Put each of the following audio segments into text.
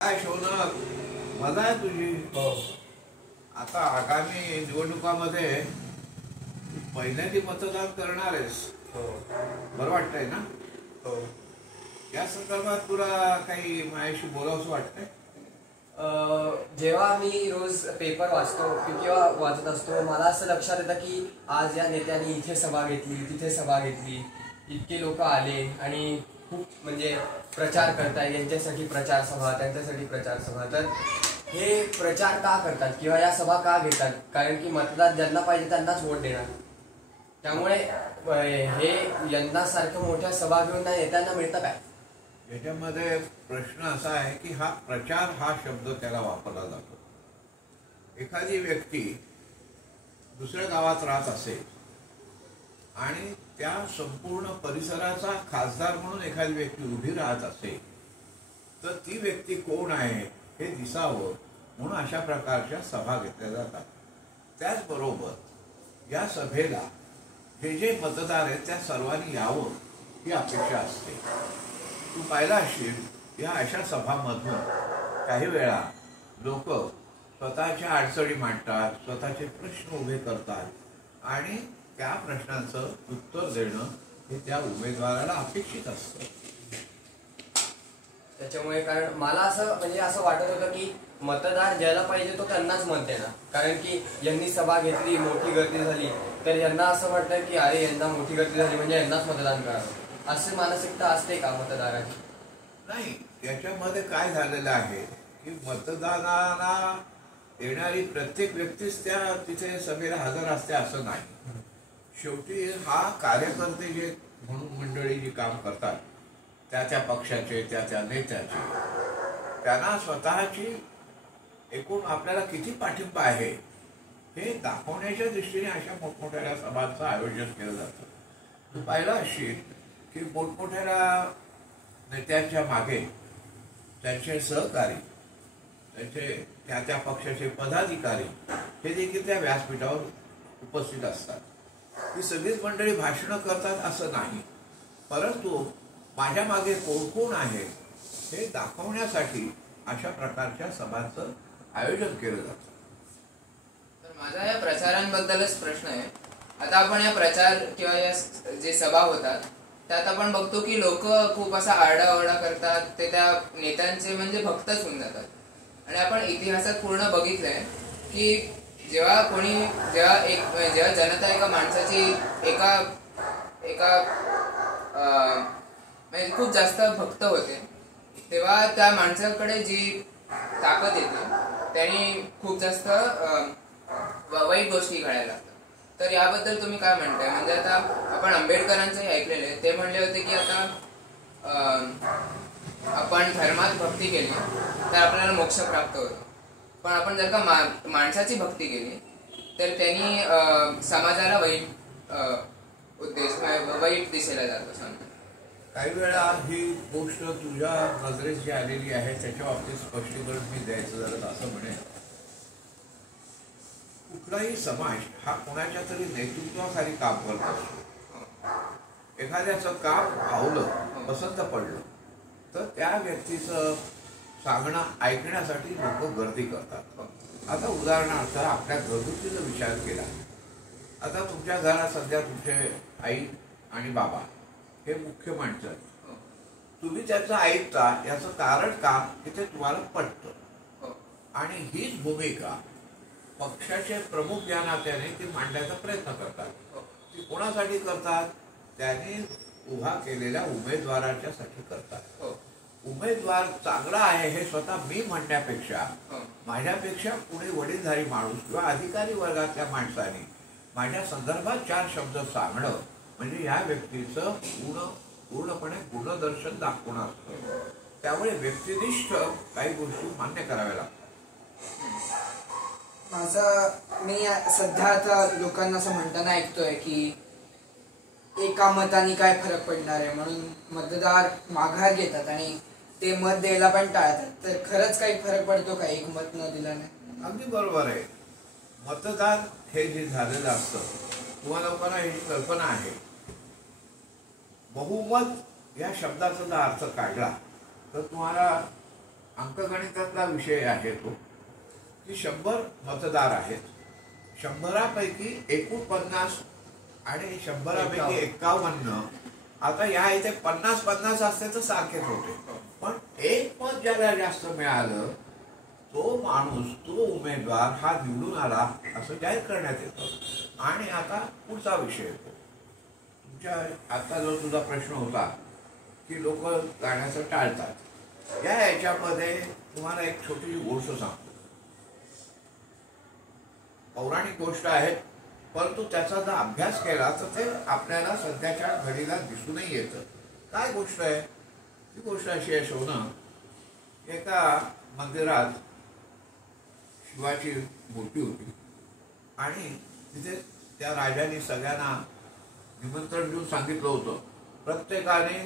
काय शौनक मजा आहे तुझी. हो आता आगामी निवडणुकामध्ये पहिल्यांदा मतदान करणार आहेस. हो बरं वाटतंय ना? हो या संदर्भात तुला काही माझ्याशी बोलावंसं वाटतंय? जेव्हा मी रोज पेपर वाचतो किंवा वाचत असतो, मला असं लक्षात येतं की आज या नेत्यांनी इथे सभा घेतली, तिथे सभा घेतली, इतके लोक आले आणि खूप म्हणजे प्रचार करताय, यांच्यासाठी प्रचार सभा, त्यांच्यासाठी प्रचार सभा. तर हे प्रचार का करतात किंवा या सभा का घेतात? कारण की मतदार ज्यांना पाहिजे त्यांनाच वोट देणार. त्यामुळे हे यंदासारखं मोठ्या सभा घेऊन त्या नेत्यांना मिळतं काय? याच्यामध्ये प्रश्न असा आहे की हा प्रचार हा शब्द त्याला वापरला जातो. एखादी व्यक्ती दुसऱ्या गावात राहत असेल आणि त्या संपूर्ण परिसराचा खासदार म्हणून एखादी व्यक्ती उभी राहत असेल तर ती व्यक्ती कोण आहे हे दिसावं म्हणून अशा प्रकारच्या सभा घेतल्या जातात. त्याचबरोबर या सभेला जे जे मतदार आहेत त्या सर्वांनी यावं ही अपेक्षा असते. तू पाहिला असशील या अशा सभामधून काही वेळा लोक स्वतःच्या अडचणी मांडतात, स्वतःचे प्रश्न उभे करतात आणि त्या प्रश्नांचं उत्तर देणं हे त्या उमेदवाराला अपेक्षित असतं. त्याच्यामुळे कारण मला असं वाटत होतं की मतदार ज्याला पाहिजे तो त्यांनाच मत देणार. कारण की यांनी सभा घेतली, मोठी गर्दी झाली, तर यांना असं वाटतं की अरे यांना मोठी गर्दी झाली म्हणजे यांनाच मतदान करावं, अशी मानसिकता असते का मतदाराची? नाही, याच्यामध्ये काय झालेलं आहे की मतदानाला येणारी प्रत्येक व्यक्तीच त्या तिथे सभेला हजर असते असं नाही. शेवटी हा कार्यकर्ते जे म्हणून मंडळी जी काम करतात त्या त्या पक्षाचे, त्या त्या नेत्याचे, त्यांना स्वतःची एकूण आपल्याला किती पाठिंबा आहे हे दाखवण्याच्या दृष्टीने अशा मोठमोठ्या सभांचं आयोजन केलं जातं. तू पाहिलं असशील की मोठमोठ्या नेत्यांच्या मागे त्यांचे सहकारी, त्यांचे त्या त्या पक्षाचे पदाधिकारी हे देखील त्या व्यासपीठावर उपस्थित असतात. ही सगळीच मंडळी भाषणं करतात असं नाही, परंतु माझ्या मागे कोण कोण आहे हे दाखवण्यासाठी अशा प्रकारच्या सभांचं आयोजन केलं जातं. तर माझा या प्रचारांबद्दलच प्रश्न आहे. आता आपण या प्रचार किंवा या जे सभा होतात त्यात आपण बघतो की लोक खूप असा आरडाओरडा करतात, ते त्या नेत्यांचे म्हणजे भक्तच होऊन जातात. आणि आपण इतिहासात पूर्ण बघितलंय की जेव्हा जनता एका माणसाची एका एका म्हणजे खूप जास्त भक्त होते, तेव्हा त्या माणसाकडे जी ताकद येते त्यांनी खूप जास्त वाईट गोष्टी घडायला लागतात. तर याबद्दल तुम्ही काय म्हणताय? म्हणजे आता आपण आंबेडकरांचंही ऐकलेलं आहे, ते म्हणले होते की आता आपण धर्मात भक्ती केली तर आपल्याला मोक्ष प्राप्त होतो, पण आपण जर का माणसाची भक्ती केली तर त्यांनी समाजाला वाईट दिशेला जातो सांगतो. काही वेळा ही गोष्ट तुझ्या नजरेत जी आलेली आहे त्याच्या बाबतीत स्पष्टीकरण मी द्यायचं झालं असं म्हणेन. कुठलाही समाज हा कोणाच्या तरी नेतृत्वाखाली काम करत असतो. एखाद्याचं काम भावलं, पसंत पडलं तर त्या व्यक्तीचं सांगणं ऐकण्यासाठी लोक गर्दी करतात. आता उदाहरणार्थ आपल्या घरगुतीचा विचार केला, आता तुमच्या घरात सध्या तुमचे आई आणि बाबा हे मुख्य माणसं आहेत. तुम्ही त्याचं ऐकता याचं कारण का की ते तुम्हाला पटतं आणि हीच भूमिका पक्षाचे प्रमुख या नात्याने ती मांडण्याचा प्रयत्न करतात. ती कोणासाठी करतात? त्यांनी उभा केलेल्या उमेदवाराच्या साठी करतात. उमेदवार चांगला आहे हे स्वतः मी म्हणण्यापेक्षा माझ्यापेक्षा पुढे वडीलधारी माणूस किंवा अधिकारी वर्गातल्या माणसाने माझ्या संदर्भात 4 शब्द सांगणं म्हणजे या व्यक्तीचं पूर्णपणे गुणदर्शन दाखवणं असतं. त्यामुळे व्यक्तिनिष्ठ काही गोष्टी मान्य कराव्या लागतात. मी सध्या आता लोकांना असं म्हणताना ऐकतोय की एका मताने काय फरक पडणार आहे म्हणून मतदार माघार घेतात आणि ते मत द्यायला पण टाळतात. तर खरंच काही फरक पडतो का एक मत न दिल्याने? अगदी बरोबर आहे. मतदान हे जे झालेलं असतं, तुम्हा लोकांना ही कल्पना आहे, बहुमत या शब्दाचा जर अर्थ काढला तर तुम्हाला अंकगणितातला विषय आहे तो की 100 मतदार आहेत, 100पैकी 49 आणि 100पैकी 51. आता या इथे 50-50 असते तर सारखेच होते, पण एक मत ज्याला जास्त मिळालं तो माणूस, तो उमेदवार हा निवडून आला असं जाहीर करण्यात येतं. आणि आता पुढचा विषय येतो तुमच्या. आता जो तुझा प्रश्न होता की लोक जाण्याचं टाळतात, या याच्यामध्ये तुम्हाला एक छोटीशी गोष्ट सांगतो. पौराणिक गोष्ट आहे, परंतु त्याचा जर अभ्यास केला तर ते आपल्याला सध्याच्या घडीला दिसूनही येतं. काय गोष्ट आहे ती? गोष्ट अशी आहे शोना, एका मंदिरात शिवाची मूर्ती होती आणि तिथे त्या राजाने सगळ्यांना निमंत्रण देऊन सांगितलं होतं प्रत्येकाने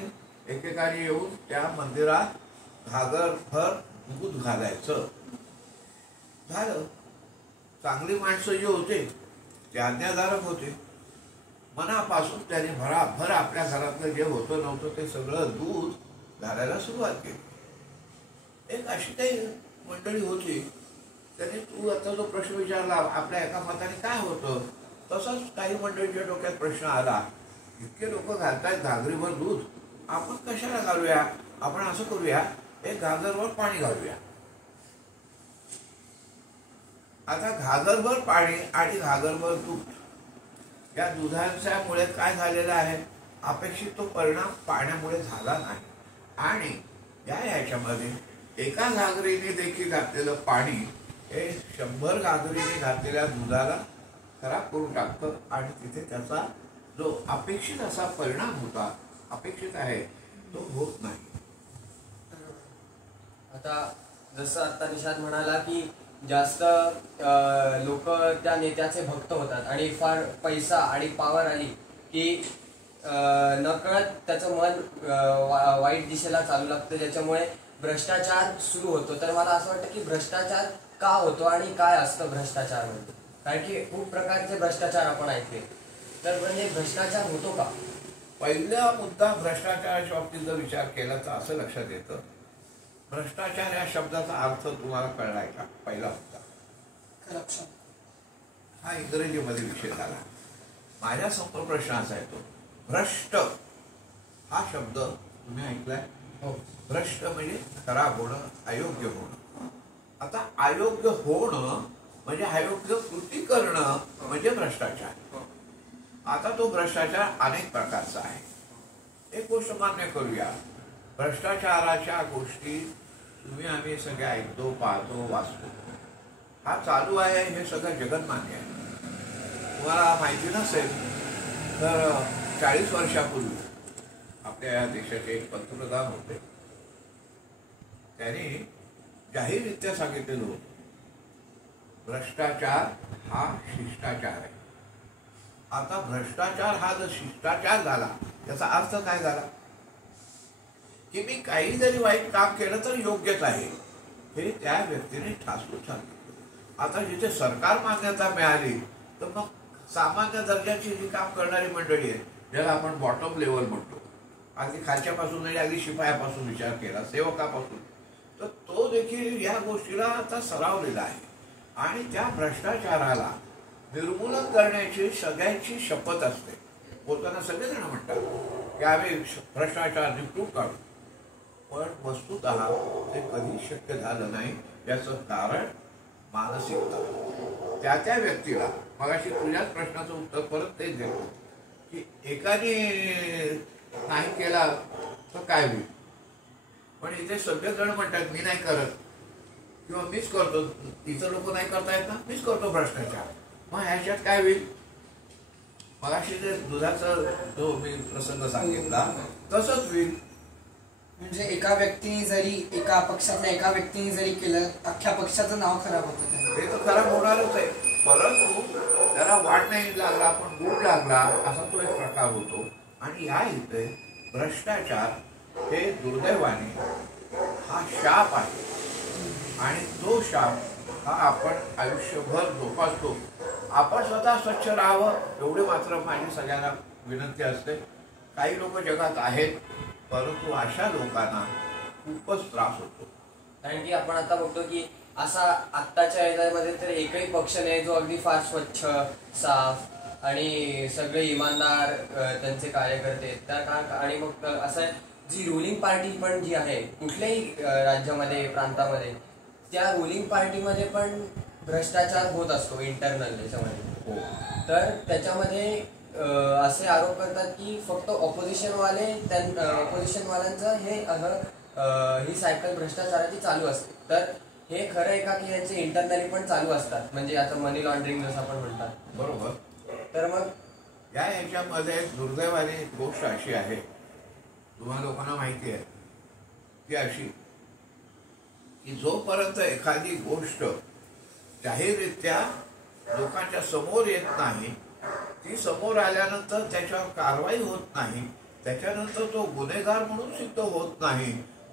एकेकाने येऊन त्या मंदिरात घागरभर दूध घालायचं. झालं. चांगली माणसं जी होते ते आज्ञाधारक होते. मनापासून त्याने भराभर आपल्या घरातलं जे होतं नव्हतं ते सगळं दूध घालायला सुरुवात केली. एक अशी काही मंडळी होती, त्याने तू आता जो प्रश्न विचारला आपल्या एका मताने काय होतं, तसंच काही मंडळीच्या डोक्यात प्रश्न आला, इतके लोक घालतायत घागरीभर दूध, आपण कशाला घालूया, आपण असं करूया एक घागरभर पाणी घालूया. आता घागरभर पाणी आणि घागरभर दूध या दुधाच्यामुळे काय झालेलं आहे, अपेक्षित तो परिणाम पाण्यामुळे झाला नाही. आणि या ह्याच्यामध्ये एका घागरीने देखील घातलेलं पाणी हे 100 घागरीने घातलेल्या दुधाला खराब करून टाकतं आणि तिथे त्याचा जो अपेक्षित असा परिणाम होता, अपेक्षित आहे, तो होत नाही. आता जसं आता निषाद म्हणाला की जास्त लोक त्या नेत्याचे भक्त होतात आणि फार पैसा आणि पावर आली की नकळत त्याचं मन वाईट दिशेला चालू लागतं, ज्याच्यामुळे भ्रष्टाचार सुरू होतो. तर मला असं वाटतं की भ्रष्टाचार का होतो आणि काय असतं भ्रष्टाचार म्हणजे, कारण की खूप प्रकारचे भ्रष्टाचार आपण ऐकले, तर म्हणजे भ्रष्टाचार होतो का? पहिला मुद्दा भ्रष्टाचाराच्या बाबतीत जर विचार केला तर असं लक्षात येतं, भ्रष्टाचार या शब्दाचा अर्थ तुम्हाला कळलाय का? पहिला मुद्दा करप्शन हा इंग्रजीमध्ये विषय झाला. माझ्या समोर प्रश्न असा येतो, भ्रष्ट हा शब्द तुम्ही ऐकलाय? हो. भ्रष्ट म्हणजे खराब होणं, अयोग्य होणं. आता अयोग्य होणं म्हणजे अयोग्य कृती करणं म्हणजे भ्रष्टाचार. आता तो भ्रष्टाचार अनेक प्रकारचा आहे. एक गोष्ट मान्य करूया, भ्रष्टाचाराच्या गोष्टी तुम्ही आम्ही सगळे ऐकतो, पाहतो, वाचतो, हा चालू आहे, हे सगळं जगन्मान्य आहे. तुम्हाला माहिती नसेल तर 40 वर्षापूर्वी आपल्या या देशाचे एक पंतप्रधान होते, त्यांनी जाहीररित्या सांगितलेलं होतं, भ्रष्टाचार हा शिष्टाचार आहे. आता भ्रष्टाचार हा जर शिष्टाचार झाला त्याचा अर्थ काय झाला की मी काही जरी वाईट काम केलं तर योग्यच आहे, हे त्या व्यक्तीने ठासून सांगितलं. आता जिथे सरकार मान्यता मिळाली तर मग सामान्य दर्जाची जी काम करणारी मंडळी आहे, ज्याला आपण बॉटम लेवल म्हणतो, अगदी खालच्यापासून नाही, अगदी शिपायापासून विचार केला, सेवकापासून, तर तो देखील या गोष्टीला आता सरावलेला आहे. आणि त्या भ्रष्टाचाराला निर्मूलन करण्याची सगळ्यांची शपथ असते. बोलताना सगळेजण म्हणतात की आम्ही भ्रष्टाचार निपटून काढू, पण वस्तुतः ते कधी शक्य झालं नाही. याचं कारण मानसिकता. त्या व्यक्तीला, मगाशी तुझ्याच प्रश्नाचं उत्तर परत तेच देतो की एकाने नाही केला तर काय होईल, पण इथे सगळेजण म्हणतात मी नाही करत किंवा मीच करतो, इतर लोक नाही करतायत ना, मीच करतो भ्रष्टाचार, मग ह्याच्यात काय होईल? मगाशी जे दुधाचा जो मी प्रसंग सांगितला तसंच होईल. म्हणजे एका व्यक्तीने जरी, एका पक्षातल्या एका व्यक्तीने जरी केलं, अख्ख्या पक्षाचं नाव खराब होतं. ते तर खराब होणारच आहे, परंतु त्याला वाट नाही लागला पण गुण लागला असा तो एक प्रकार होतो. आणि या इथे भ्रष्टाचार हे दुर्दैवाने हा शाप आहे आणि तो शाप हा आपण आयुष्यभर जोपासतो. आपण स्वतः स्वच्छ राहावं एवढे मात्र माझी सगळ्यांना विनंती असते. काही लोक जगात आहेत, परंतु अशा लोकांना खूपच त्रास होतो. कारण की आपण आता बघतो की असा आत्ताच्या याच्यामध्ये तर एकही पक्ष नाही जो अगदी फार स्वच्छ, साफ आणि सगळे इमानदार त्यांचे कार्यकर्ते त्या आणि मग असं जी रुलिंग पार्टी पण जी आहे कुठल्याही राज्यामध्ये प्रांतामध्ये, त्या रुलिंग पार्टीमध्ये पण भ्रष्टाचार होत असतो इंटरनल त्याच्यामध्ये. तर त्याच्यामध्ये असे आरोप करतात की फक्त ऑपोजिशनवाले ऑपोजिशनवाल्यांचं ही सायकल भ्रष्टाचाराची चालू असते. तर हे खरं आहे का की यांचे इंटरनली पण चालू असतात, म्हणजे आता मनी लॉन्ड्रिंग जसं आपण म्हणतात. बरोबर. तर मग याच्यामध्ये दुर्दैवाने गोष्ट अशी आहे, तुम्हाला लोकांना माहिती आहे ती अशी की जोपर्यंत एखादी गोष्ट जाहीररित्या लोकांच्या समोर येत नाही, ती समोर आल्यानंतर त्याच्यावर कारवाई होत नाही, त्याच्यानंतर तो गुन्हेगार म्हणून सिद्ध होत नाही,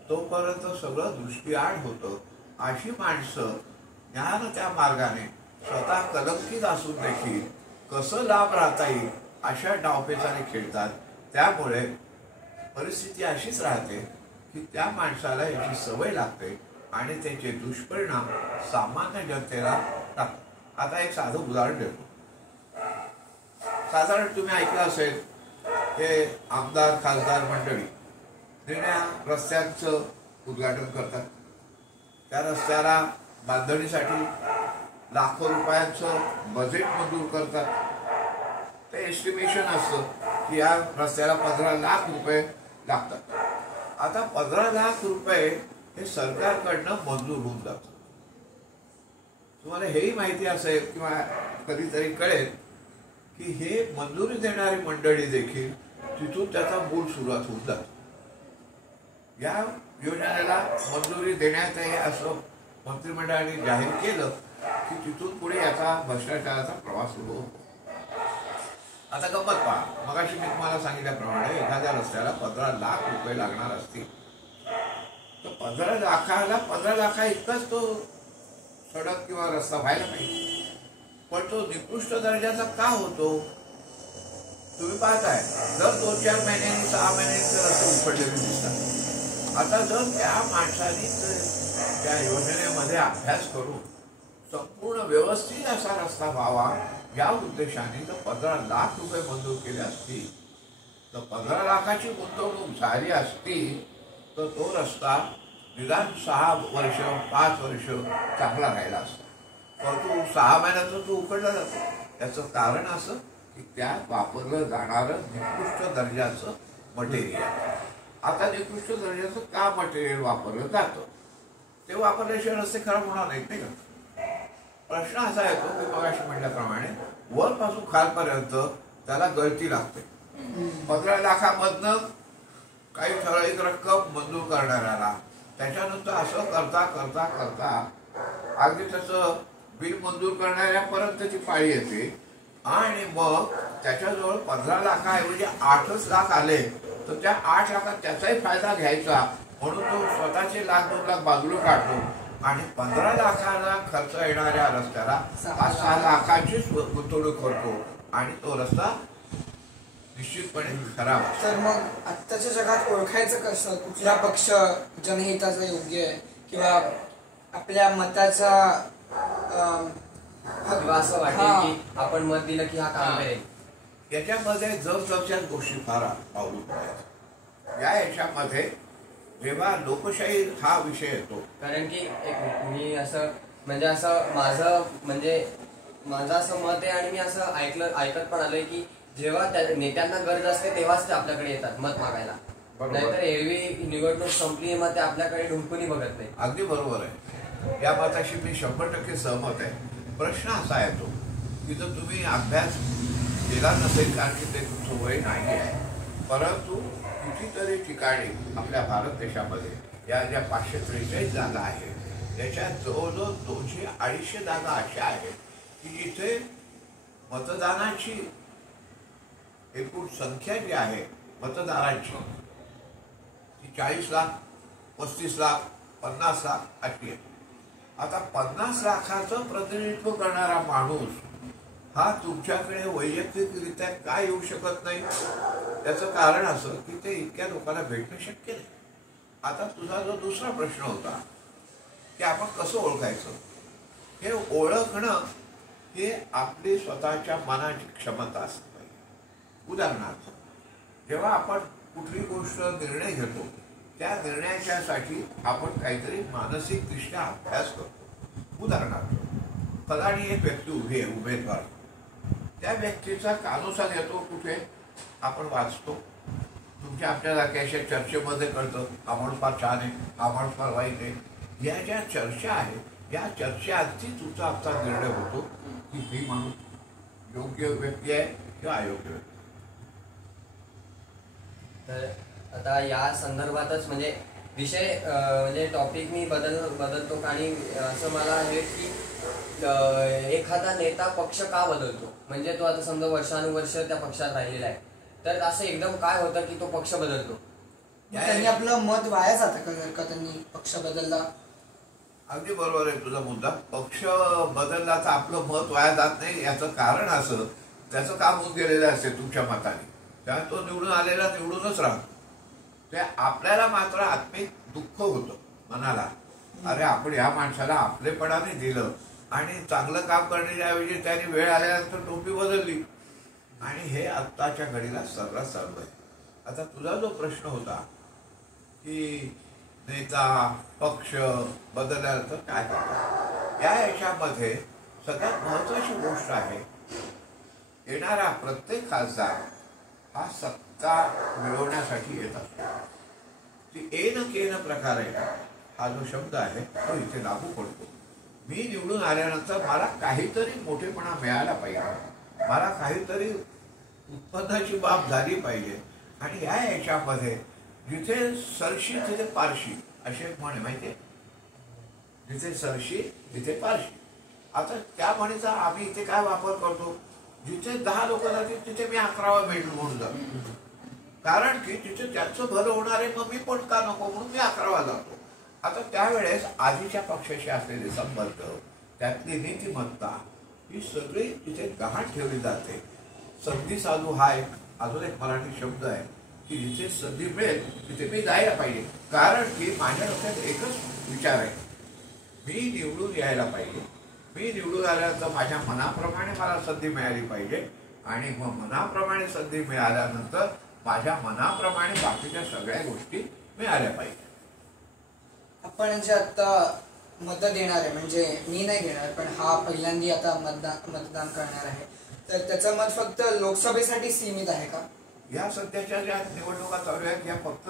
तोपर्यंत सगळं दृष्टीआड होतं. अशी माणसं ज्ञान त्या मार्गाने स्वतः कलंकित असून देखील कसं लाभ राहता येईल अशा डावपेचाने खेळतात. त्यामुळे परिस्थिती अशीच राहते की त्या माणसाला याची सवय लागते आणि त्याचे दुष्परिणाम सामान्य जनतेला टाकतात. आता एक साधं उदाहरण देतो. साधारण तुम्ही ऐकलं असेल हे आमदार खासदार मंडळी जुन्या रस्त्यांचं उद्घाटन करतात. त्या रस्त्याला बांधणीसाठी लाखो रुपयांचं बजेट मंजूर करतात. ते एस्टिमेशन असतं की या रस्त्याला 15 लाख रुपये लागतात. आता 15 लाख रुपये हे सरकारकडनं मंजूर होऊन जातं. तुम्हाला हेही माहिती असेल किंवा कधीतरी कळेल की हे मंजुरी देणारी मंडळी देखील तिथून त्याचा मूळ सुरुवात होऊन जातो. या योजनेला मंजुरी देण्यात आहे असं मंत्रिमंडळाने जाहीर केलं की तिथून पुढे याचा भ्रष्टाचाराचा प्रवास सुरू होतो. आता गंमत पहा, मगाशी मी तुम्हाला सांगितल्याप्रमाणे एखाद्या रस्त्याला 15 लाख रुपये लागणार असतील तर 15 लाखा इतकाच तो सडक किंवा रस्ता व्हायला पाहिजे. पण तो निकृष्ट दर्जाचा का होतो तुम्ही पाहताय. दर 2-4 महिन्यांनी 6 महिन्यांनी रस्ते उघडलेले दिसतात. आता जर त्या माणसाने त्या योजनेमध्ये अभ्यास करून संपूर्ण व्यवस्थित असा रस्ता व्हावा या उद्देशाने जर 15 लाख रुपये मंजूर केले असतील तर 15 लाखाची गुंतवणूक झाली असती तर तो रस्ता निदान 6 वर्ष 5 वर्ष चांगला राहिला असता. परंतु 6 महिन्यातून तो उकडला जातो. त्याचं कारण असं की त्यात वापरलं जाणारं निकृष्ट दर्जाचं मटेरियल. आता निकृष्ट दर्जाचं का मटेरियल वापरलं जातं ते वापरल्याशिवाय रस्ते खराब होणार नाहीत नाही का. प्रश्न असा येतो की मगाशी म्हटल्याप्रमाणे वरपासून खालपर्यंत त्याला गळती लागते. 15 लाखामधनं काही ठराविक रक्कम मंजूर करणाऱ्याला त्याच्यानंतर असं करता करता करता अगदी त्याचं बिल मंजूर करणाऱ्यापर्यंतची पाळी येते आणि मग त्याच्याजवळ 15 लाखाऐवजी 8च लाख आले तर त्या 8 लाखात त्याचाही फायदा घ्यायचा म्हणून तो स्वतःचे 1-2 लाख बाजूला काढतो आणि 15 लाखाला खर्च येणाऱ्या रस्त्याला 5-6 लाखाचीच गुंतवणूक करतो आणि तो रस्ता निश्चितपणे खराब. तर मग आत्ताच्या जगात ओळखायचं कसं कुठला पक्ष जनहिताचा योग्य आहे किंवा आपल्या मताचा असं वाटेल की आपण मत दिलं की हा काम करेल. याच्यामध्ये जवळच्याच गोष्टी फार अवलंबून आहेत. याच्यामध्ये जेव्हा लोकशाही हा विषय येतो कारण की मी असं म्हणजे असं माझं असं मत आहे आणि मी असं ऐकत पण आलोय की जेव्हा नेत्यांना गरज असते तेव्हाच ते आपल्याकडे येतात मत मागायला. नाहीतर एरवी निवडणूक संपली मग ते आपल्याकडे ढुंकूनही बघत नाही. अगदी बरोबर आहे. या मताशी मी 100% सहमत आहे. प्रश्न असा येतो की जर तुम्ही अभ्यास केला नसेल कारण की ते तुमचं वय नाही आहे परंतु कितीतरी ठिकाणी आपल्या भारत देशामध्ये या ज्या 543 जागा आहेत त्याच्यात जवळजवळ 200-250 जागा अशा आहेत की जिथे मतदानाची एकूण संख्या जी आहे मतदारांची ती 40 लाख 35 लाख 50 लाख अशी आहे. आता 50 लाखाचं प्रतिनिधित्व करणारा माणूस हा तुमच्याकडे वैयक्तिकरित्या काय येऊ शकत नाही त्याचं कारण असं की ते इतक्या लोकांना भेटणं शक्य नाही. आता तुझा जो दुसरा प्रश्न होता की आपण कसं ओळखायचं. हे ओळखणं हे आपली स्वतःच्या मनाची क्षमता असते पाहिजे. उदाहरणार्थ, जेव्हा आपण कुठली गोष्ट निर्णय घेतो त्या निर्णयाच्यासाठी आपण काहीतरी मानसिकदृष्ट्या अभ्यास करतो. उदाहरणार्थ, फलाणी एक व्यक्ती उभी आहे, उमेदवार, त्या व्यक्तीचा कानोसा येतो कुठे, आपण वाचतो. तुमच्या आपल्या अशा चर्चेमध्ये कळतं हा माणूस फार छान आहे, हा माणूस फार वाईट आहे. या ज्या चर्चा आहेत या चर्चेआधी तुमचा आजचा निर्णय होतो की ही माणूस योग्य व्यक्ती आहे किंवा अयोग्य व्यक्ती. तर आता या संदर्भातच म्हणजे विषय म्हणजे टॉपिक मी बदलतो आणि असं मला आहे की एखादा नेता पक्ष का बदलतो. म्हणजे तो आता समजा वर्षानुवर्ष त्या पक्षात राहिलेला आहे, तर असं एकदम काय होतं की तो पक्ष बदलतो. त्यांनी आपलं मत वाया जातं का जर का त्यांनी पक्ष बदलला. अगदी बरोबर आहे तुझा मुद्दा. पक्ष बदलला तर आपलं मत वाया जात नाही. याचं कारण असं, त्याचं काम होऊन गेलेलं असते तुमच्या मताने, त्यामुळे तो निवडून आलेला निवडूनच राहतो. ते आपल्याला मात्र आत्मिक दुःख होतं मनाला, अरे आपण ह्या माणसाला आपलेपणाने दिलं आणि चांगलं काम करण्याच्याऐवजी त्याने वेळ आल्यानंतर टोपी बदलली. आणि हे आत्ताच्या घडीला सर्रास चालू आहे. आता तुझा जो प्रश्न होता की नेता पक्ष बदलल्यानंतर काय करतात, या याच्यामध्ये सगळ्यात महत्वाची गोष्ट आहे, येणारा प्रत्येक खासदार हा सत्ता मिळवण्यासाठी येत असतो. ती एन केन प्रकारे हा जो शब्द आहे तो इथे लागू पडतो. मी निवडून आल्यानंतर मला काहीतरी मोठेपणा मिळाला पाहिजे, मला काहीतरी उत्पन्नाची बाब झाली पाहिजे. आणि या याच्यामध्ये जिथे सरशी तिथे पारशी अशी एक म्हण आहे, माहितीये, जिथे सरशी तिथे पारशी. आता त्या म्हणीचा आम्ही इथे काय वापर करतो, जिथे 10 लोक जातील तिथे मी 11वा म्हणून जातो. कारण की तिथे त्यांचं भलं होणार आहे, मग मी पण का नको म्हणून मी 11वा जातो. आता त्यावेळेस आधीच्या पक्षाशी असलेले संबंध, त्यातली नीतिमत्ता ही सगळी तिथे गहाण ठेवली जाते. संधी साधू हा एक अजून एक मराठी शब्द आहे की जिथे संधी मिळेल तिथे मी जायला पाहिजे. कारण की माझ्या डोक्यात एकच विचार आहे, मी निवडून यायला पाहिजे. मी निवडून आल्यानंतर माझ्या मनाप्रमाणे मला संधी मिळाली पाहिजे आणि मग मनाप्रमाणे संधी मिळाल्यानंतर माझ्या मनाप्रमाणे बाकीच्या सगळ्या गोष्टी मिळाल्या पाहिजे. आपण जे आता मत देणार आहे, म्हणजे मी नाही देणार पण हा पहिल्यांदा आता मतदान करणार आहे, तर त्याचं मत फक्त लोकसभेसाठी सीमित आहे का. या सध्याच्या ज्या निवडणुका चालू आहेत या फक्त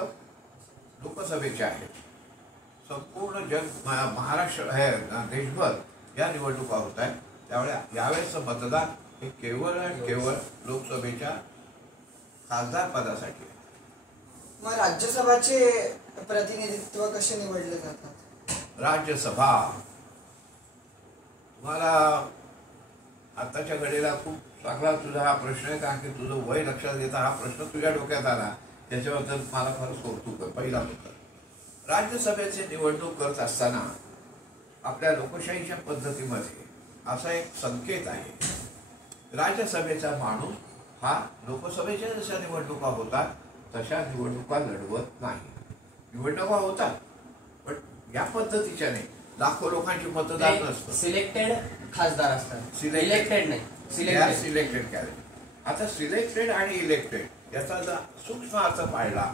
लोकसभेच्या आहेत. संपूर्ण जग महाराष्ट्र हे देशभर या निवडणुका होत आहेत. त्यामुळे यावेळेस मतदान हे केवळ आणि केवळ लोकसभेच्या खासदार पदासाठी आहे. मग राज्यसभाचे प्रतिनिधित्व कसे निवडले जातात. राज्यसभा तुम्हाला आताच्या घडीला खूप चांगला तुझा हा प्रश्न आहे, कारण की तुझं वय लक्षात घेता हा प्रश्न तुझ्या डोक्यात आला, त्याच्याबद्दल मला फारच कौतुक आहे. पहिला मुद्दा, राज्यसभेची निवडणूक करत असताना आपल्या लोकशाहीच्या पद्धतीमध्ये असा एक संकेत आहे, राज्यसभेचा माणूस हा लोकसभेच्या जशा निवडणुका होतात तशा निवडणुका लढवत नाही. निवडणुका होतात पण या पद्धतीच्या नाही. लाखो लोकांची मतदान नसतं, सिलेक्टेड खासदार असतात, इलेक्टेड नाही. Selected cabinet. आता सिलेक्टेड आणि इलेक्टेड याचा जर सूक्ष्म अर्थ पाळला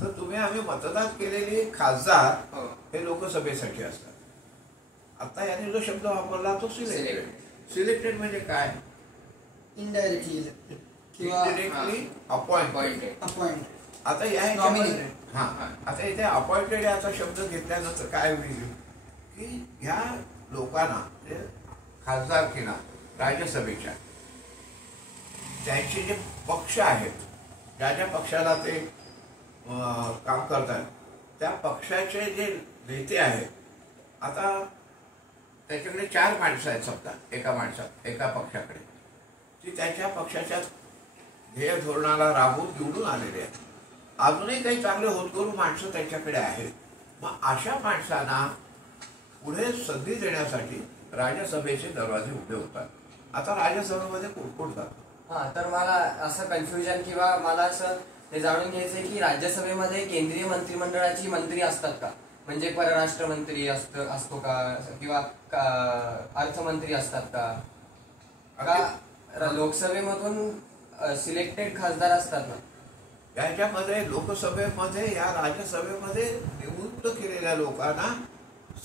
तर तुम्ही आम्ही मतदान केलेले खासदार हे लोकसभेसाठी असतात. आता याने जो शब्द वापरला तो सिलेक्टेड. सिलेक्टेड म्हणजे काय, इनडायरेक्टली इलेक्टेड किंवा इनडायरेक्टली अपॉइंटेड. आता या आता इथे अपॉइंटेड याचा शब्द घेतल्यानंतर काय होईल की ह्या लोकांना म्हणजे खासदारकीना राज्यसभेच्या त्यांचे जे पक्ष आहेत, ज्या ज्या पक्षाला ते काम करतात त्या पक्षाचे जे नेते आहेत, आता त्याच्याकडे 4 माणसं आहेत समजा, एका पक्षाकडे, ती त्याच्या पक्षाच्या ध्येय धोरणाला राबवून निवडून आलेले आहेत. अजूनही काही चांगले होतकरू माणसं त्यांच्याकडे आहेत. मग अशा माणसांना पुढे संधी देण्यासाठी राज्यसभेचे दरवाजे उभे होतात. आता राज्यसभेमध्ये कोण जातं. हा, तर मला असं कन्फ्युजन किंवा मला असं हे जाणून घ्यायचंय की राज्यसभेमध्ये केंद्रीय मंत्रिमंडळाची मंत्री असतात का. म्हणजे परराष्ट्र मंत्री असतो का किंवा अर्थमंत्री असतात का लोकसभेमधून सिलेक्टेड खासदार असतात ना? याच्यामध्ये लोकसभेमध्ये या राज्यसभेमध्ये निवृत्त केलेल्या लोकांना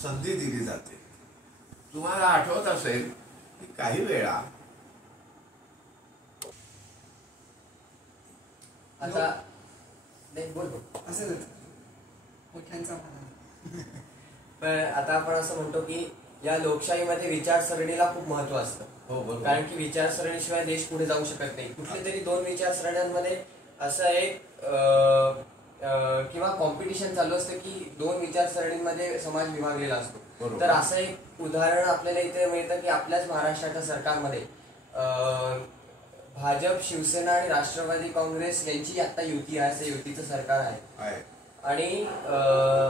संधी दिली जाते. तुम्हाला आठवत असेल की काही वेळा आता नाही बोल असंच होतं मोठ्यांचा म्हणा. पण आता आपण असं म्हणतो की या लोकशाहीमध्ये विचारसरणीला खूप महत्व असतं. हो बरोबर. कारण की विचारसरणीशिवाय देश पुढे जाऊ शकत नाही. कुठले तरी दोन विचारसरण्यांमध्ये असं एक किंवा कॉम्पिटिशन चालू असतं की दोन विचारसरणींमध्ये समाज विभागलेला असतो. बरोबर. तर असं एक उदाहरण आपल्याला इथे मिळतं की आपल्याच महाराष्ट्राच्या सरकारमध्ये भाजप, शिवसेना आणि राष्ट्रवादी काँग्रेस यांची आता युती आहे. असं युतीचं सरकार आहे. आणि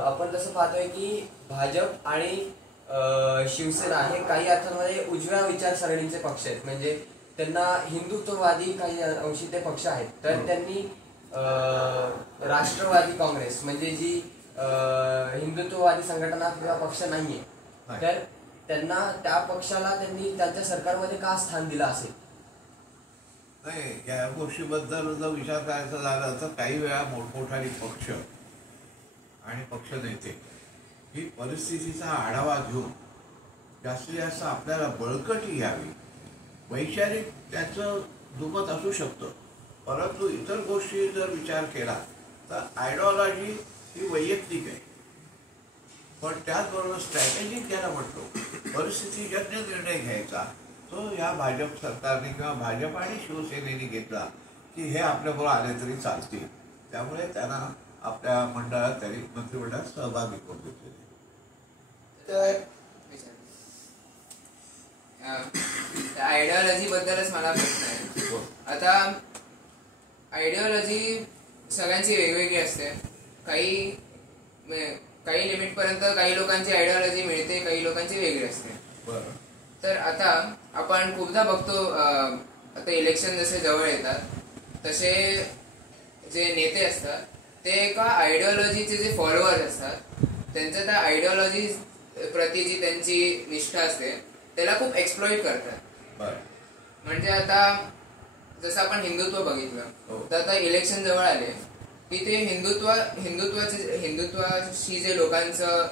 आपण तसं पाहतोय की भाजप आणि शिवसेना हे काही अर्थांमध्ये उजव्या विचारसरणीचे पक्ष आहेत. म्हणजे त्यांना हिंदुत्ववादी काही अंशी ते पक्ष आहेत. तर त्यांनी राष्ट्रवादी काँग्रेस म्हणजे जी हिंदुत्ववादी संघटना किंवा पक्ष नाहीये, तर त्यांना त्या पक्षाला त्यांनी त्यांच्या सरकारमध्ये का स्थान दिलं असेल? नाही, या गोष्टीबद्दल जर विचार करायचा झाला तर काही वेळा मोठमोठाली पक्ष आणि पक्ष नेते ही परिस्थितीचा आढावा घेऊन जास्तीत जास्त आपल्याला बळकटी यावी. वैचारिक त्याचं दुमत असू शकतं, परंतु इतर गोष्टी जर विचार केला तर आयडिओलॉजी ही वैयक्तिक आहे. पण त्याचबरोबर स्ट्रॅटेजिक ज्याला म्हणतो परिस्थितीजन्य निर्णय घ्यायचा तो या भाजप सरकारने किंवा भाजप आणि शिवसेनेने घेतला की हे आपल्याबरोबर आले तरी चालतील. त्यामुळे त्यांना आपल्या मंडळात त्यांनी मंत्रिमंडळात सहभागी करून घेतलेले. तर आयडिओलॉजी बद्दलच मला प्रश्न आहे. आता आयडिओलॉजी सगळ्यांची वेगवेगळी असते. काही लिमिट पर्यंत काही लोकांची आयडिओलॉजी मिळते, काही लोकांची वेगळी असते. तर आता आपण खूपदा बघतो, आता इलेक्शन जसे जवळ येतात तसे जे नेते असतात ते एका आयडिओलॉजीचे जे फॉलोअर्स असतात त्यांच्या त्या आयडिओलॉजी प्रति जी त्यांची निष्ठा असते त्याला खूप एक्सप्लॉइट करतात. म्हणजे आता जसं आपण हिंदुत्व बघितलं तर आता इलेक्शन जवळ आले की ते हिंदुत्वाशी जे लोकांचं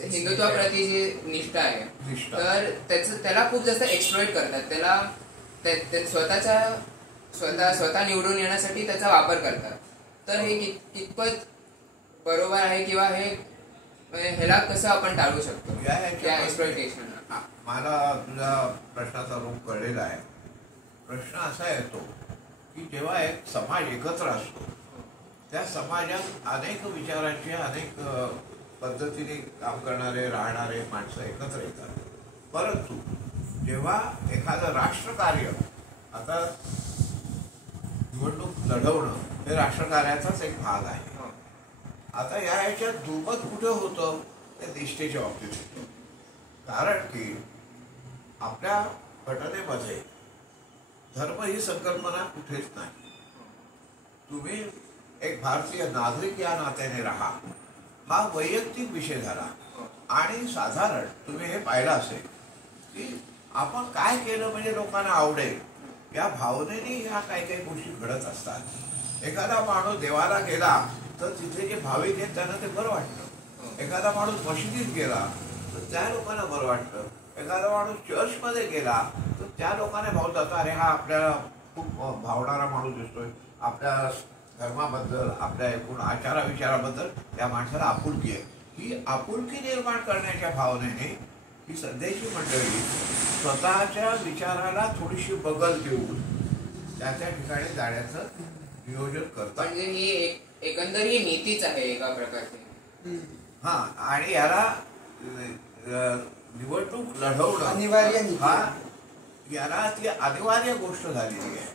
हिंदुत्वाप्रती जी निष्ठा आहे तर त्याला खूप जास्त एक्सप्लॉइट करतात. त्याला स्वतः निवडून येण्यासाठी त्याचा वापर करतात. तर हे कितपत बरोबर आहे किंवा ह्याला कसं आपण टाळू शकतो या एक्सप्लॉइटेशन? मला तुझ्या प्रश्नाचा रूप कळलेला आहे. प्रश्न असा येतो की जेव्हा एक समाज एकत्र असतो त्या समाजात अनेक विचारांचे अनेक पद्धतीने काम करणारे राहणारे माणसं एकत्र येतात. परंतु जेव्हा एखादं राष्ट्रकार्य, आता निवडणूक लढवणं हे राष्ट्रकार्याचाच एक भाग आहे. आता याच्यात दुमत कुठे होतं ते निष्ठेच्या बाबतीत होतं. कारण की आपल्या घटनेमध्ये धर्म ही संकल्पना कुठेच नाही. तुम्ही एक भारतीय नागरिक या नात्याने राहा हा वैयक्तिक विषय झाला. आणि साधारण तुम्ही हे पाहिलं असेल की आपण काय केलं म्हणजे लोकांना आवडेल या भावनेने ह्या काही काही गोष्टी घडत असतात. एखादा माणूस देवाला गेला तर तिथे जे भाविक आहेत त्यांना ते बरं वाटतं. एखादा माणूस मशिदीत गेला तर त्या लोकांना बरं वाटतं. एखादा माणूस चर्चमध्ये गेला तर त्या लोकांना भाव जातो, अरे हा आपल्याला खूप भावणारा माणूस दिसतोय, आपल्या धर्माबद्दल आपल्या एकूण आचारा विचाराबद्दल त्या माणसाला आपुलकी आहे. ही आपुलकी निर्माण करण्याच्या भावनेने ही सध्याची मंडळी स्वतःच्या विचाराला थोडीशी बगल देऊन त्या ठिकाणी जाण्याचं नियोजन करतात. म्हणजे ही एकंदर ही नीतीच आहे एका प्रकारची. हा, आणि याला निवडणूक लढवणं अनिवार्य याला ती अनिवार्य गोष्ट झालेली आहे.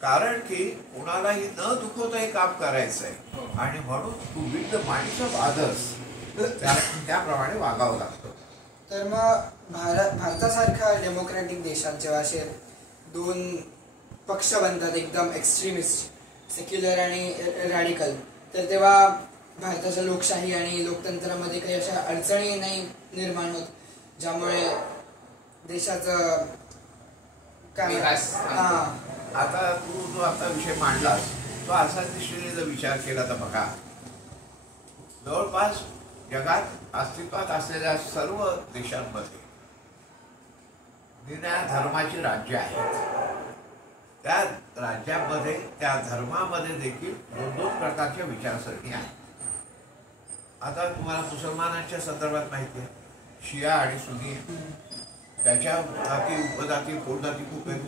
कारण की कोणालाही न दुखवता हे काम करायचं आहे आणि म्हणून to win the minds of others त्याप्रमाणे वागावं लागतं. तर मग भारतासारख्या डेमोक्रॅटिक देशात जेव्हा असे दोन पक्ष बनतात एकदम एक्स्ट्रीमिस्ट, सेक्युलर आणि रॅडिकल, तर तेव्हा भारताच्या लोकशाही आणि लोकतंत्रामध्ये काही अशा अडचणी नाही निर्माण होत, ज्यामुळे देशाचं काय विकास. आता तू जो आता विषय मांडलास तो असा दृष्टीने जर विचार केला तर बघा, जवळपास जगात अस्तित्वात असलेल्या सर्व देशांमध्ये निऱ्या धर्माची राज्य आहेत. त्या राज्यामध्ये त्या धर्मामध्ये देखील दोन दोन प्रकारच्या विचारसरणी आहेत. आता तुम्हाला मुसलमानांच्या संदर्भात माहिती आहे, शिया आणि सुन्नी. त्याच्या जाती उपजाती पोटजाती खूप आहेत.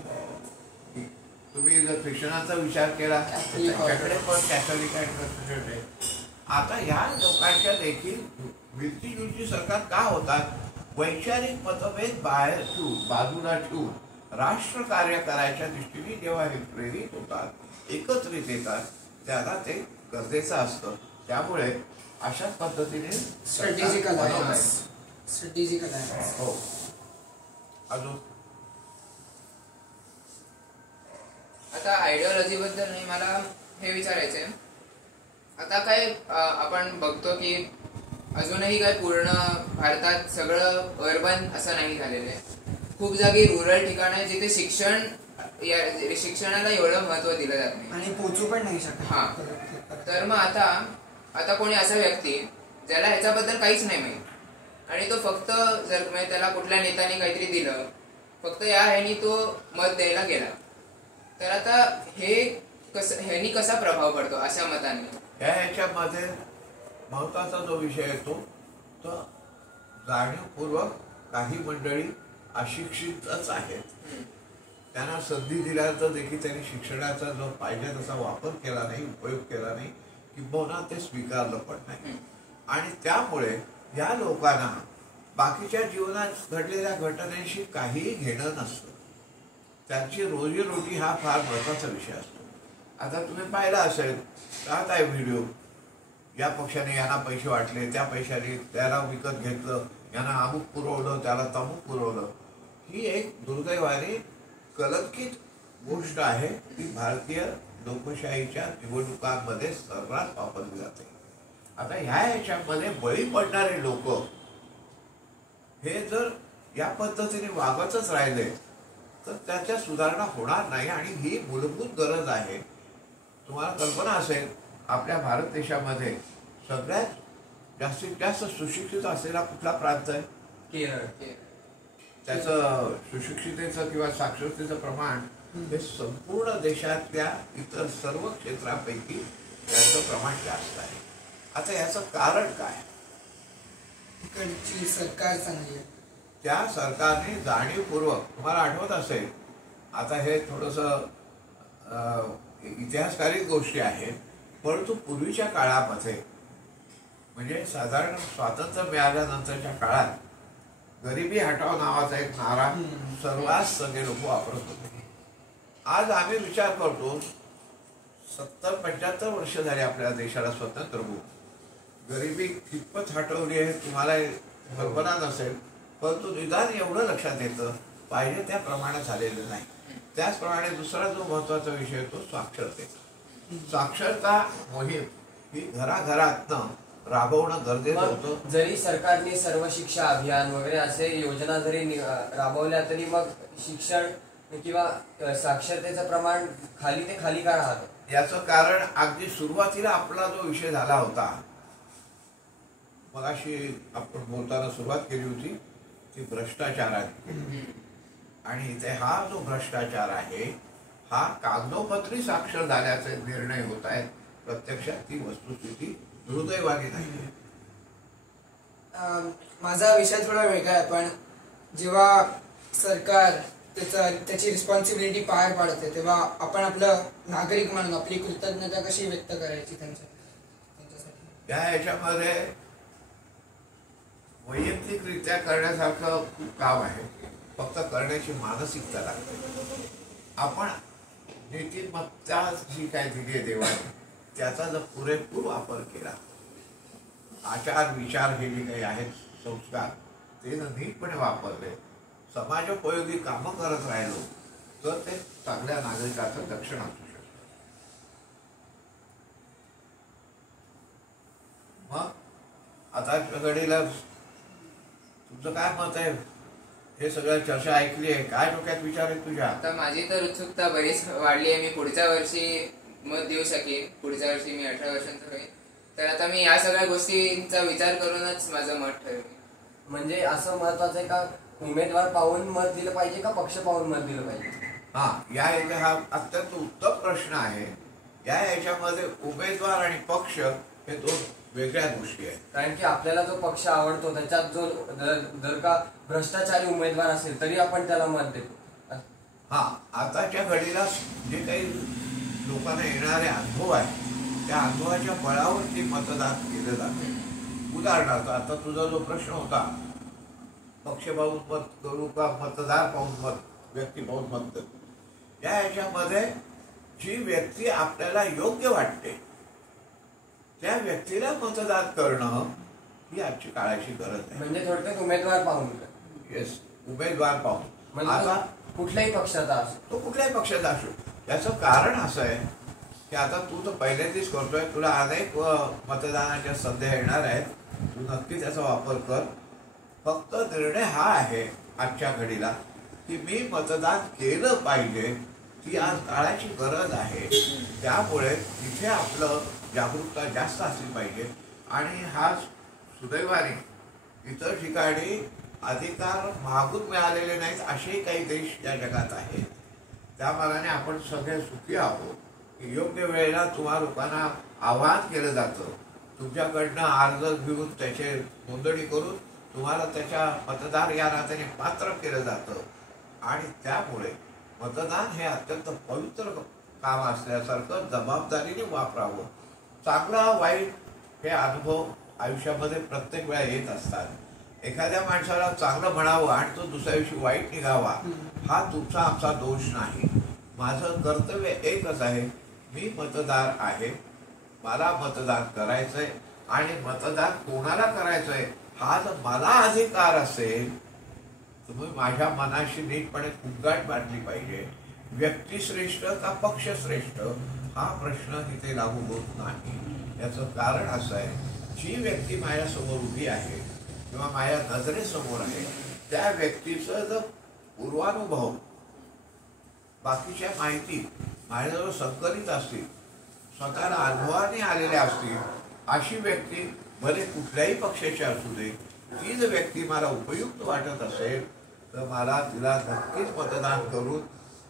तुम्ही जर ख्रिश्चनांचा विचार केला तर त्यांच्याकडे पण कॅथोलिक आणि प्रोटेस्टंट आहे. आता या लोकांच्या देखील मिळतीजुळती सरकार का होतात? वैचारिक मतभेद बाहेर ठेवून बाजूला ठेवून राष्ट्र कार्य करायच्या दृष्टीने जेव्हा हे प्रेरित होतात, एकत्रित येतात, त्याला ते गरजेचं असतं. त्यामुळे अशाच पद्धतीने स्ट्रॅटेजिकल आहे. हो. अजून आता आयडिओलॉजी बद्दल नाही, मला हे विचारायचंय. आता काय आपण बघतो की अजूनही काय पूर्ण भारतात सगळं अर्बन असं नाही झालेलं आहे. खूप जागी रुरल ठिकाण आहे जिथे शिक्षणाला एवढं महत्व दिलं जात नाही आणि पोचू पण नाही शकत. हा. तर मग आता कोणी असा व्यक्ती ज्याला ह्याच्याबद्दल काहीच नाही माहित आणि तो फक्त जर म्हणजे त्याला कुठल्या नेत्याने काहीतरी दिलं, फक्त या ह्यानी तो मत द्यायला गेला, तर आता ह्यानी कसा प्रभाव पडतो अशा मतांनी? ह्याच्यामध्ये महत्वाचा जो विषय येतो तो जाणीवपूर्वक काही मंडळी अशिक्षितच आहेत. त्यांना संधी दिल्यानंतर देखील त्यांनी शिक्षणाचा जो पाहिजे तसा वापर केला नाही, उपयोग केला नाही, किंबहुना ते स्वीकारलं पण नाही. आणि त्यामुळे या लोकांना बाकीच्या जीवनात घडलेल्या घटनांशी काहीही घेणं नसतं. त्यांची रोजीरोटी हा फार महत्वाचा विषय असतो. आता तुम्ही पाहिला असेल राहत आहे व्हिडिओ, या पक्षाने यांना पैसे वाटले, त्या पैशाने त्याला विकत घेतलं, यांना अमुक पुरवलं, त्याला तमुक पुरवलं. ही एक दुर्दैवाने कलंकित गोष्ट आहे. ती भारतीय लोकशाहीच्या निवडणुकांमध्ये सर्रास वापरली जाते. आता ह्याच्यामध्ये बळी पडणारे लोक हे जर या पद्धतीने वागतच राहिले तर त्याच्या सुधारणा होणार नाही. आणि ही मूलभूत गरज आहे. तुम्हाला कल्पना असेल, आपल्या भारत देशामध्ये सगळ्यात जास्तीत जास्त सुशिक्षित असलेला कुठला प्रांत आहे? केरळ. त्याचं सुशिक्षितेचं किंवा साक्षरतेचं प्रमाण हे संपूर्ण देशातल्या इतर सर्व क्षेत्रापैकी त्याचं प्रमाण जास्त आहे. आता याचं कारण काय? इकडची सरकार चांगली आहे. त्या सरकारने जाणीवपूर्वक, तुम्हाला आठवत असेल, आता हे थोडंसं इतिहासकारीच गोष्टी आहेत, परंतु पूर्वीच्या काळामध्ये म्हणजे साधारण स्वातंत्र्य मिळाल्यानंतरच्या काळात गरिबी हटाव नावाचा एक नारा सर्वात सगळे लोक वापरत होते. आज आम्ही विचार करतो 70-75 वर्ष झाली आपल्या देशाला स्वतंत्र होऊन. गरिबी कितपत हटवली आहे तुम्हाला कल्पना नसेल, परंतु निदान एवढं लक्षात येतं पाहिजे त्या प्रमाणात झालेलं नाही. त्याचप्रमाणे दुसरा जो महत्वाचा विषय तो साक्षरतेचा. साक्षरता मोहीम ही घराघरातनं राबवणं गरजेचं होतं. जरी सरकारने सर्व शिक्षा अभियान वगैरे असे योजना जरी राबवल्या तरी मग शिक्षण किंवा साक्षरतेचं प्रमाण खाली ते खाली का राहतं? याचं कारण अगदी सुरुवातीला आपला जो विषय झाला होता, मगाशी आपण बोलताना सुरुवात केली होती, ती भ्रष्टाचाराची. आणि इथे हा जो भ्रष्टाचार आहे हा कागदोपत्री साक्षर झाल्याचे निर्णय होत आहेत. प्रत्यक्षात ती वस्तुस्थिती दुर्दैवाने नाही. माझा विषय थोडा वेगळा आहे, पण जेव्हा सरकार त्याची रिस्पॉन्सिबिलिटी पार पाडते तेव्हा आपण आपलं नागरिक म्हणून आपली कृतज्ञता कशी व्यक्त करायची त्यांच्यासाठी? याच्यामध्ये वैयक्तिकरित्या करण्यासारखं खूप काम आहे. फक्त करण्याची मानसिकता लागते. आपण नीतिमत्ता जी काय दिली आहे देवाने त्याचा जर पुरेपूर वापर केला, आचार विचार हे जे काही आहेत संस्कार ते जर नीटपणे वापरले, समाजोपयोगी कामं करत राहिलो तर ते चांगल्या नागरिकाचं लक्षण असू शकतं. आताच्या घडीला तुमचं काय मत आहे? हे सगळं चर्चा ऐकली आहे, काय डोक्यात विचार आहे तुझ्या? आता माझी तर उत्सुकता बरीच वाढली आहे. मी पुढच्या वर्षी मत देऊ शकेन. पुढच्या वर्षी मी 18 वर्षांचा होईल. तर आता मी या सगळ्या गोष्टींचा विचार करूनच माझं मत ठरवेन. म्हणजे असं महत्वाचं आहे का उमेदवार पाहून मत दिलं पाहिजे का पक्ष पाहून मत दिलं पाहिजे? हा अत्यंत उत्तम प्रश्न आहे. याच्यामध्ये उमेदवार आणि पक्ष हे दोन वेगळ्या गोष्टी आहेत. कारण की आपल्याला जो पक्ष आवडतो त्याच्यात जो जर का भ्रष्टाचारी उमेदवार असेल तरी आपण त्याला मत देतो. आताच्या घडीला जे काही लोकांना येणारे अनुभव आहेत त्या अनुभवाच्या बळावरती मतदान केलं जाते. उदाहरणार्थ आता तुझा जो प्रश्न होता पक्ष पाहून मत करू का मतदार पाहून मत, व्यक्ती पाहून मत करू, याच्यामध्ये जी व्यक्ती आपल्याला योग्य वाटते त्या व्यक्तीला मतदान करणं ही आजची काळाची गरज आहे. म्हणजे थोडक्यात उमेदवार पाहून. येस, उमेदवार पाहून. म्हणजे आता कुठल्याही पक्षाचा असो, तो कुठल्याही पक्षाचा असो. याचं कारण असं आहे की आता तू तर पहिल्यांदाच करतोय, तुला अनेक मतदानाच्या संध्या येणार आहेत. तू नक्की त्याचा वापर कर. फक्त निर्णय हा आहे आजच्या घडीला की मी मतदान केलं पाहिजे. ती आज काळाची गरज आहे. त्यामुळे तिथे आपलं जागरूकता जास्त असली पाहिजे. आणि हा सुदैवाने इतर ठिकाणी अधिकार मागून मिळालेले नाहीत असेही काही देश या जगात आहेत. त्या मानाने आपण सगळे सुखी आहोत की योग्य वेळेला तुम्हा लोकांना आवाहन केलं जातं. तुमच्याकडनं अर्ज घेऊन त्याचे नोंदणी करून तुम्हाला त्याच्या मतदार या नात्याने पात्र केलं जातं. आणि त्यामुळे मतदान हे अत्यंत पवित्र काम असल्यासारखं जबाबदारीने वापरावं. चांगला वाईट हे अनुभव आयुष्यामध्ये प्रत्येक वेळा येत असतात. एखाद्या माणसाला चांगलं म्हणावं आणि तो दुसऱ्या दिवशी वाईट निघावा हा तुमचा आमचा दोष नाही. माझं कर्तव्य एकच आहे, मी मतदार आहे, मला मतदान करायचंय आणि मतदान कोणाला करायचंय हा जर मला अधिकार असेल तुम्ही माझ्या मनाशी नीटपणे फुटगाठ बांधली पाहिजे. व्यक्तिश्रेष्ठ का पक्षश्रेष्ठ हा प्रश्न इथे लागू होत नाही. याचं कारण असं आहे जी व्यक्ती माझ्यासमोर उभी आहे किंवा माझ्या नजरेसमोर आहे त्या व्यक्तीचं जर पूर्वानुभव बाकीच्या माहिती माझ्याजवळ संकलित असतील, स्वतःला अनुभवाने आलेल्या असतील, अशी व्यक्ती भले कुठल्याही पक्षाची असू दे, ती जर व्यक्ती मला उपयुक्त वाटत असेल तर मला तिला नक्कीच मतदान करून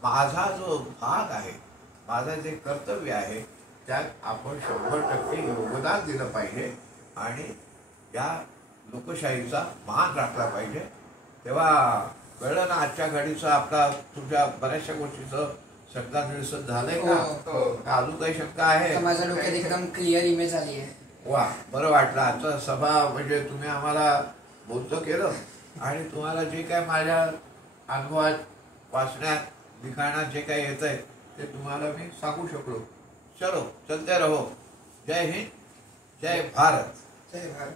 माझा जो भाग आहे, माझं जे कर्तव्य आहे त्यात आपण 100% योगदान दिलं पाहिजे आणि या लोकशाहीचा मान राखला पाहिजे. तेव्हा कळलं ना आजच्या घडीचा आपला तुमच्या बऱ्याचशा गोष्टीचं शंका निरसन झालंय का? अजून काही शंका आहे? माझ्या डोक्यात एकदम क्लिअर इमेज आली आहे. वा, बरं वाटलं. आजचा सभा म्हणजे तुम्ही आम्हाला बोलतं केलं आणि तुम्हाला जे काय माझ्या अनुभवात वाचण्यात लिखाणात जे काही येत आहे ते तुम्हाला मी सांगू शकलो. चलो चलते रहो. जय हिंद, जय भारत. जय भारत.